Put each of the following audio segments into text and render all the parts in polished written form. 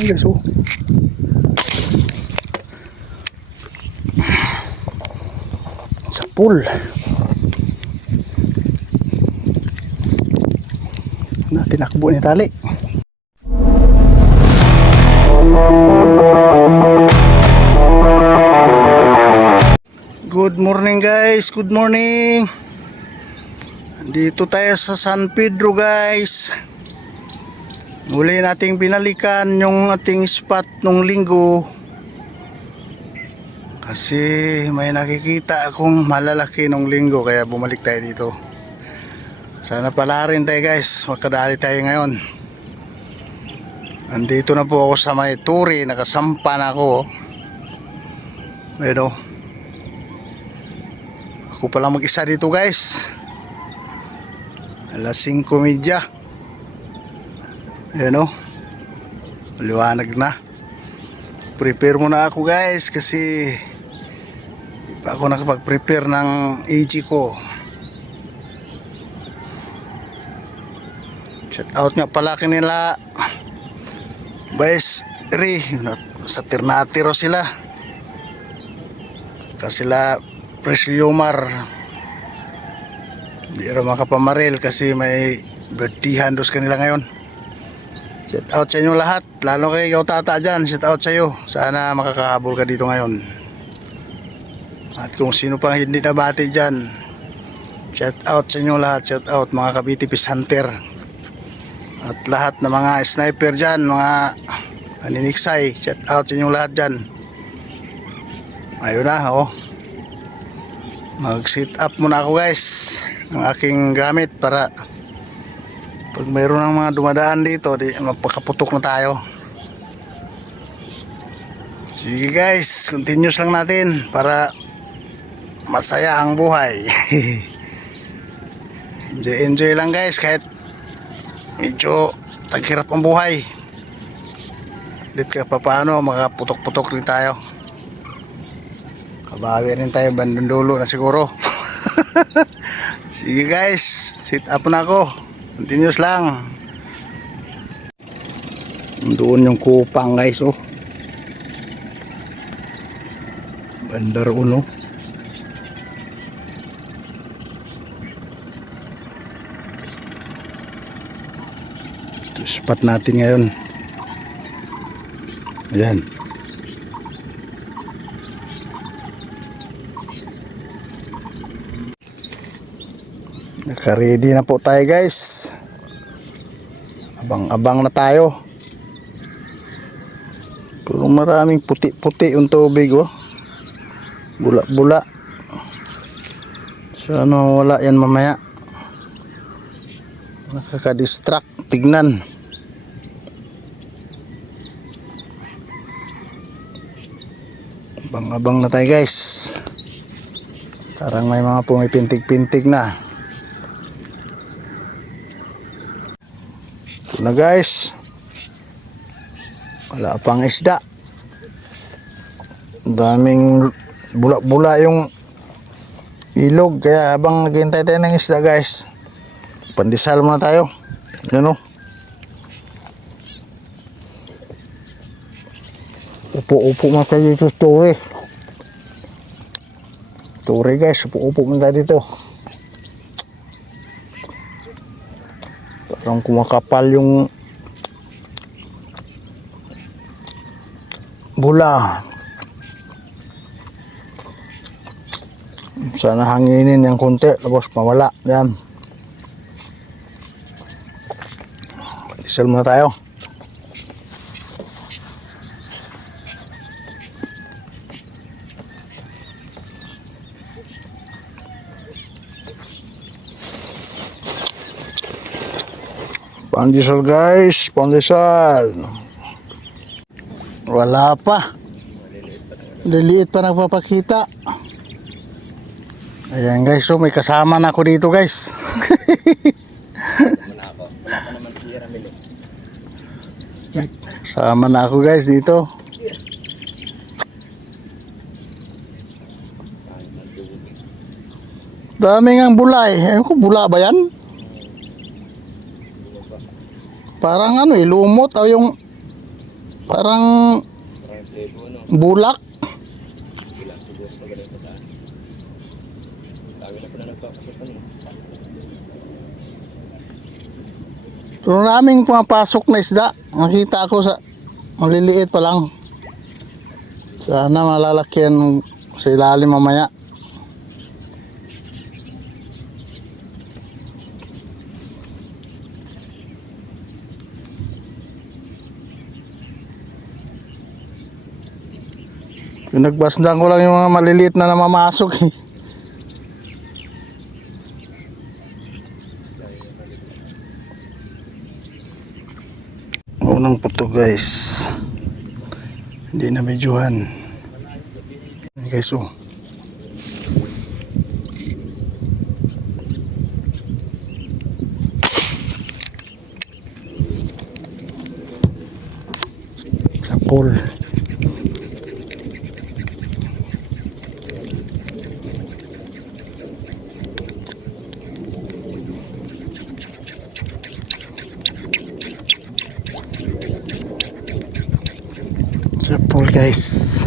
Ayan guys, oh. Sa pool. Tinakbo ni tali. Good morning guys, good morning. Dito tayo sa San Pedro guys. Muli nating binalikan yung ating spot nung linggo. Kasi may nakikita akong malalaki nung linggo kaya bumalik tayo dito. Sana pala rin tayo guys, makadali tayo ngayon. Andito na po ako sa may turi, nakasampa na ako. Ayun o. Ako pala mag-isa dito guys. Alas 5:30. Ayun o. Maliwanag na. Prepare muna ako guys kasi di pa ako nakapag-prepare ng AG ko. Shout out nga pala kanila Vice Ri sa Ternatiro sila. Kasi sila Presyomar di rin makapamaril kasi may birthday dos kanila ngayon. Shout out sa inyo lahat, lalo kay ikaw tata dyan, shout out sa iyo. Sana makakahabol ka dito ngayon. At kung sino pang hindi nabati dyan, shout out sa inyo lahat, shout out mga Kabitipis Hunter. At lahat na mga sniper dyan, mga aniniksay, shout out sa inyo lahat dyan. Ayun na, oh. Mag sit up muna ako guys ng aking gamit para pag mayroon ng mga dumadaan dito di magpakaputok na tayo. Sige guys, continuous lang natin para masaya ang buhay. Enjoy lang guys kahit medyo taghirap ang buhay. Dit ka pa paano makaputok-putok din tayo. Kabawi rin tayo, bandang dulo na siguro. Sige guys, sit up na ako. Continuous lang. Doon yung kupang guys, oh. Bandar uno. Ito spot natin ngayon. Ayan. Naka-ready na po tayo guys. Abang-abang na tayo. Pero maraming puti-puti yung tubig, oh. Bula-bula. Sana wala yan mamaya. Nakaka-distract. Tignan. Abang-abang na tayo guys. Parang may mga pumipintig-pintig na. Na guys, wala pang isda, daming bula-bula yung ilog kaya habang naghihintay tayo ng isda guys, pandesal muna tayo. Ano, upo-upo muna tayo dito sa turi guys, upo-upo muna tayo dito. Parang kumakapal yung bula. Sana hanginin yung konti tapos mawala. Yan. Diesel muna tayo. Pandesal guys, pandesal. Wala pa. Liliit pa nagpapakita. Ayan guys, so may kasama na ako dito guys. Kasama na ako guys dito. Daming ang bulay. Ewan ko, bula ba yan? Parang ano lumot o yung Parang Parang plebo, no? bulak. Wala siguro sa magaling sa daan. Dami na pala nagpapasukan, eh. Pero maraming pumapasok na isda. Nakita ko sa maliliit pa lang. Sana malalaki yan sa ilalim mamaya. Pinagbasdan ko lang yung mga maliliit na namamasok eh. Unang puto guys. Hindi na medyohan. Guys oh. Sapol. Sapol guys.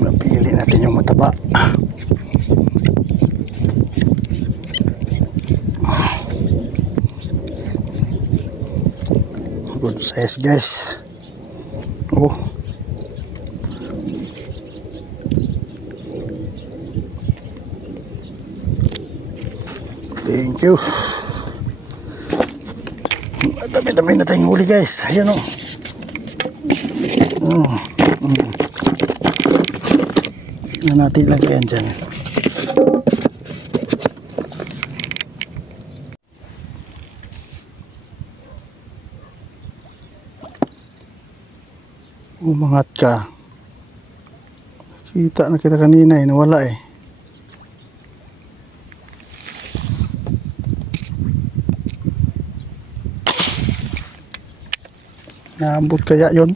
Napili natin yung mataba. Good size guys. Oh. Thank you. Dami-dami na tayong huli guys. Ayan o. Na natin lagyan dyan. Umangat ka. Kita na kita kanina eh. Nawala eh. Naambot kaya yon?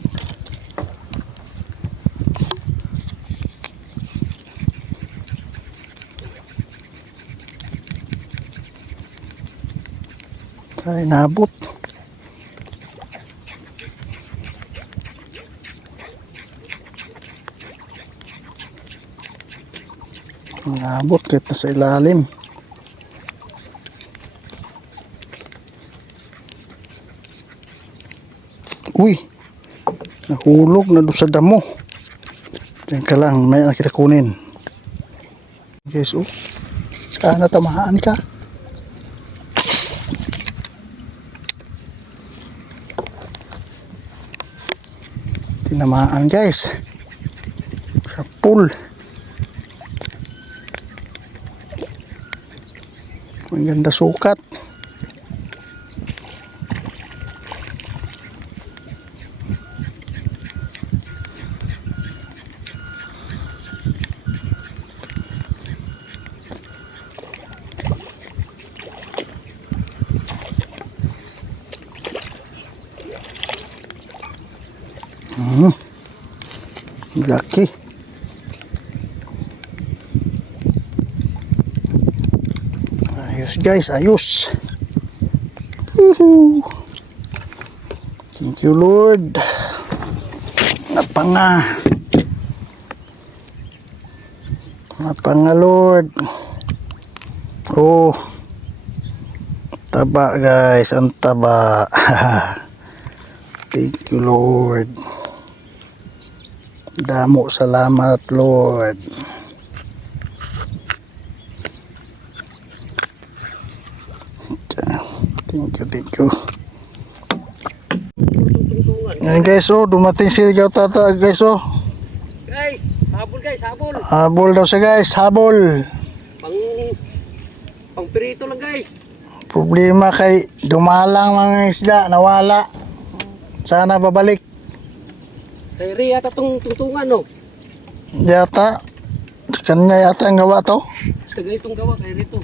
Ay, naabot. Naabot kahit na sa ilalim. Uy, nahulog na doon sa damo. Diyan ka lang, may nakita kunin. Guys, oh, sana tamahaan ka. Tinamaan guys. Sa pool. Ang ganda sukat. Laki. Ayos guys, ayos. Thank you Lord. Napanga Lord. Oh, taba guys, ang taba. Thank you Lord. Damo salamat Lord. Thank you. Yan guys, oh, dumating si Ikaw Tata guys, oh. Guys, habol guys, habol. Habol daw siya guys, habol. Pang pirito lang guys. Problema kay dumalang mga isda, nawala. Sana babalik. Kay Ria yata tong tungtungan, no? Yata, kanya yata ang gawa to. Sa ganitong gawa kay Rito.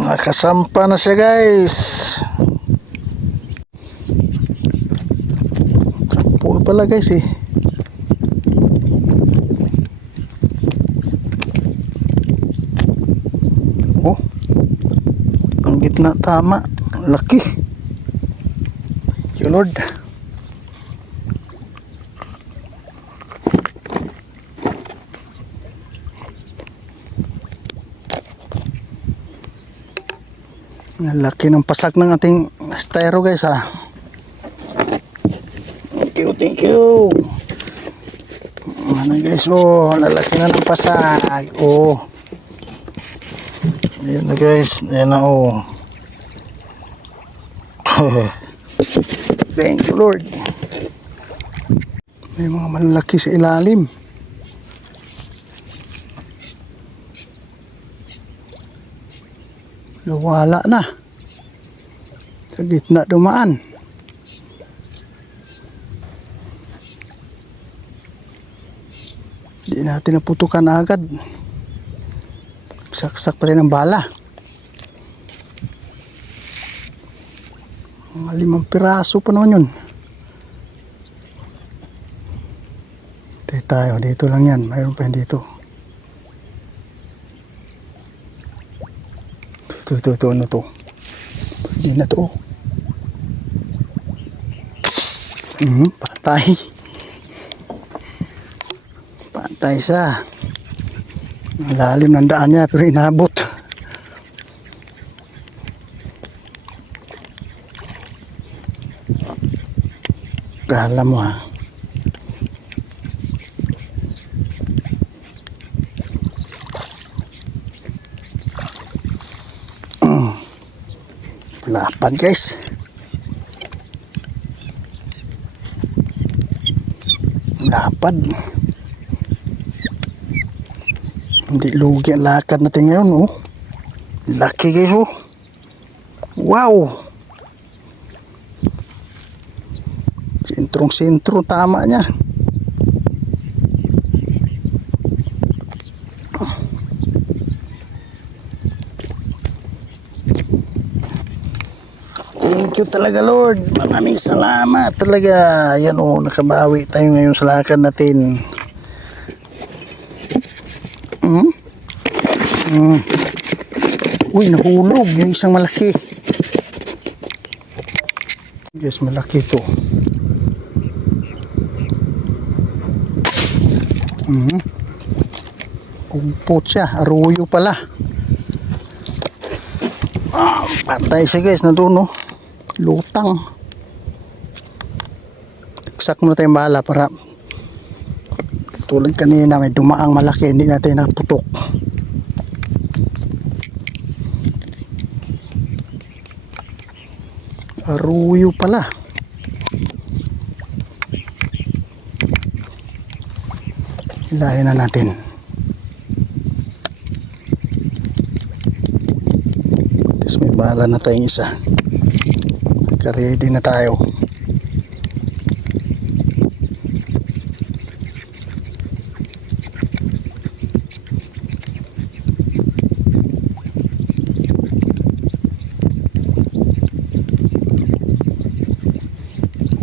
Nakasampa na siya guys. Pool pala guys eh. Oh, ang gitna tama. Laki. Thank you Lord. Ang laki ng pasak ng ating styro guys ha. Thank you. Ano guys, oh, lalaki na ng pasag. Oh. Ayan na guys, ayan na oh. Thank you Lord. May mga malalaki sa ilalim. Nawala na. Sa gitna dumaan. Di natin naputukan agad. Saksak pa rin ng bala. Mga 5 piraso pa naman yun. Tayo, dito lang yan. Mayroon pa yan dito. Ito, ano to? Hindi na to. Patay. Patay sa. Ang lalim ng daan niya pero inabot. Kala mo ha. Lapad guys. Lapad. Hindi lugi ang lakad natin ngayon oh. Laki guys oh. Wow. Sentrong-sentro tama niya. Thank you talaga Lord. Maraming salamat talaga. Yan o, nakabawi tayo ngayon sa lakad natin. Uy, nahulog yung isang malaki. Yes, malaki to. Umpot siya, aruyo pala. Patay siya guys, nandun no. Lutang. Saksak muna tayong bala para tulad kanina may dumaang malaki, hindi natin naputok. Aruyo pala. Hilahin na natin. Tapos may bala na tayong isa. Naka-ready na tayo.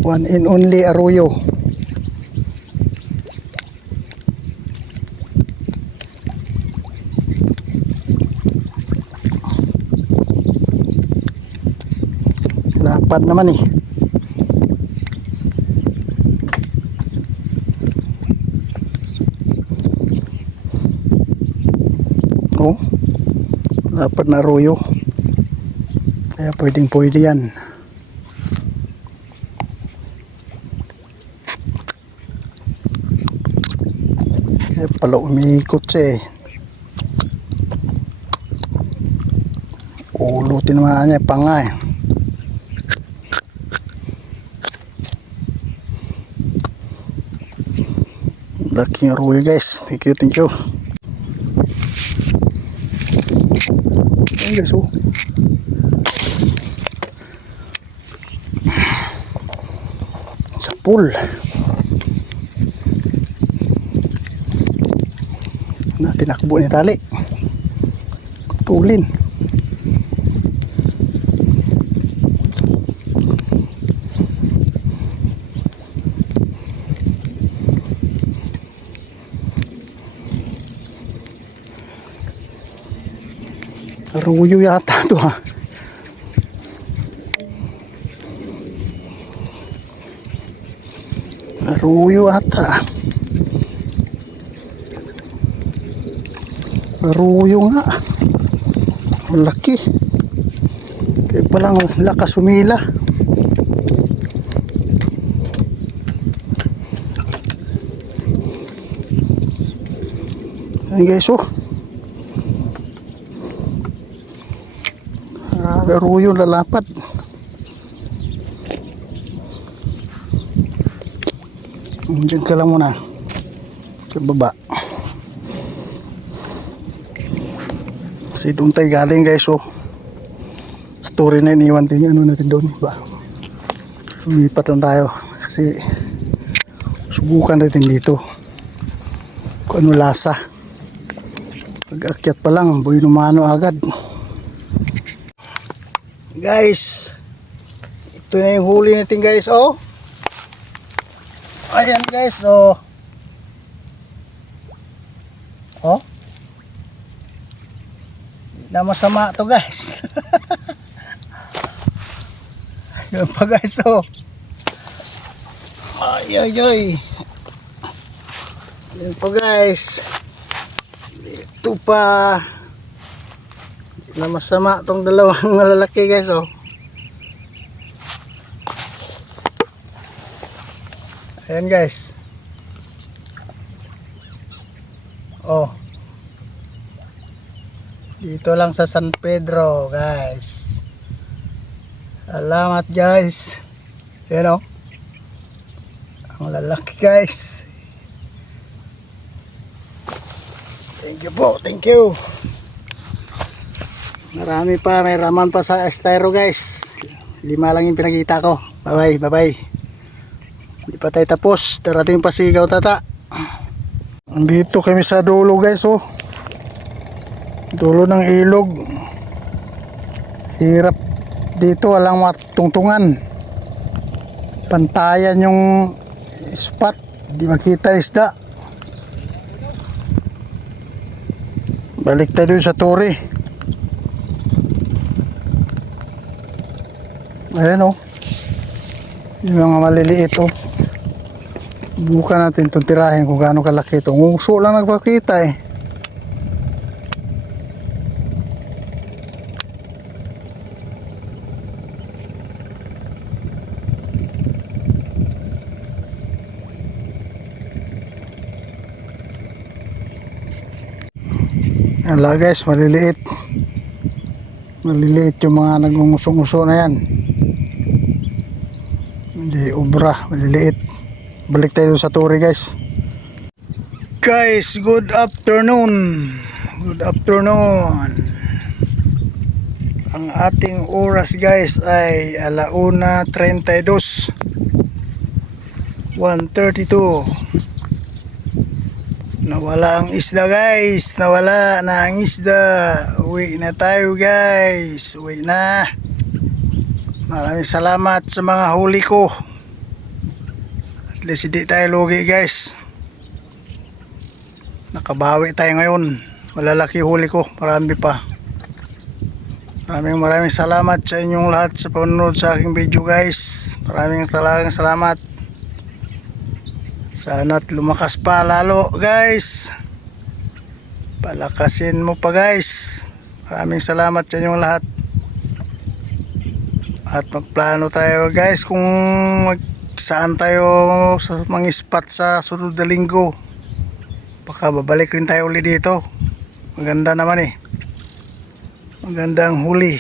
One and only Arroyo. Lapad naman eh. Oh, lapad na Arroyo. Kaya pwedeng pwede yan. Kaya pala umiikot siya eh. Ulutin naman niya panga eh. Laking Arroyo guys. Thank you, thank you. Ayan guys oh. Sa pool. Tinakbo ni tali. Tulin. Arroyo yata ito ha. Aruyo ata. Aruyo nga. Malaki. Kaya palang lakas umila. Ayan guys, oh. Aruyo lalapad. Diyan ka lang muna. Sa baba. Kasi doon tayo galing guys, oh. Story na iniwan din ano natin doon ba. Lumipat lang tayo kasi subukan natin dito kung ano lasa. Pag akyat pa lang boy numano agad guys. Ito na yung huli natin guys, oh. Ayan guys, oh. Oh, di na masama to guys. Yan pa guys, oh. Ay ay ay. Yan pa guys. Ito pa. Di na masama tong dalawang malalaki guys, oh. Ayan guys. Oh. Dito lang sa San Pedro guys. Salamat guys. Ayan, oh. Ang lalaki guys. Thank you po, thank you. Marami pa, may raman pa sa estero guys. 5 lang yung pinakita ko. Bye bye, bye bye. Hindi pa tayo tapos, darating pa si Ikaw Tata. Andito kami sa dulo guys, oh. Dulo ng ilog. Hirap dito, walang matungtungan. Pantayan yung spot, di makita isda. Balik tayo dun sa turi. Ayan, oh. Yung mga maliliit, oh. Bukan natin itong tirahin kung gaano kalaki ito. Nguso lang nagpakita, eh. Ala guys, maliliit. Maliliit yung mga nagngunguso-nguso na yan. Hindi obra, maliliit. Balik tayo sa turi guys. Guys, good afternoon. Good afternoon. Ang ating oras guys ay 1:32. 1:32. Nawala ang isda guys. Nawala na ang isda. Uwi na tayo guys. Uwi na. Maraming salamat sa mga huli ko. At least hindi tayo lugi guys. Nakabawi tayo ngayon. Malalaki huli ko. Marami pa. Maraming salamat sa inyong lahat sa panonood sa aking video guys. Maraming talagang salamat. Sana't lumakas pa lalo guys. Palakasin mo pa guys. Maraming salamat sa inyong lahat. At magplano tayo guys kung saan tayo sa mga spot sa sunod na linggo. Baka babalik rin tayo uli dito. Maganda naman eh. Maganda ang huli.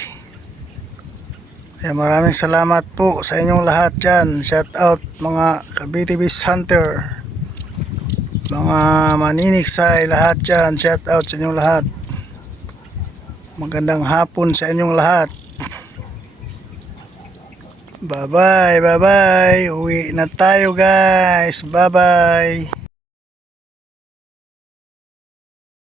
Kaya maraming salamat po sa inyong lahat dyan. Shout out mga Cavite Beast Hunter, mga maniniksay, lahat dyan. Shout out sa inyong lahat. Magandang hapon sa inyong lahat. Bye bye, bye bye. Uwi na tayo guys. Bye bye.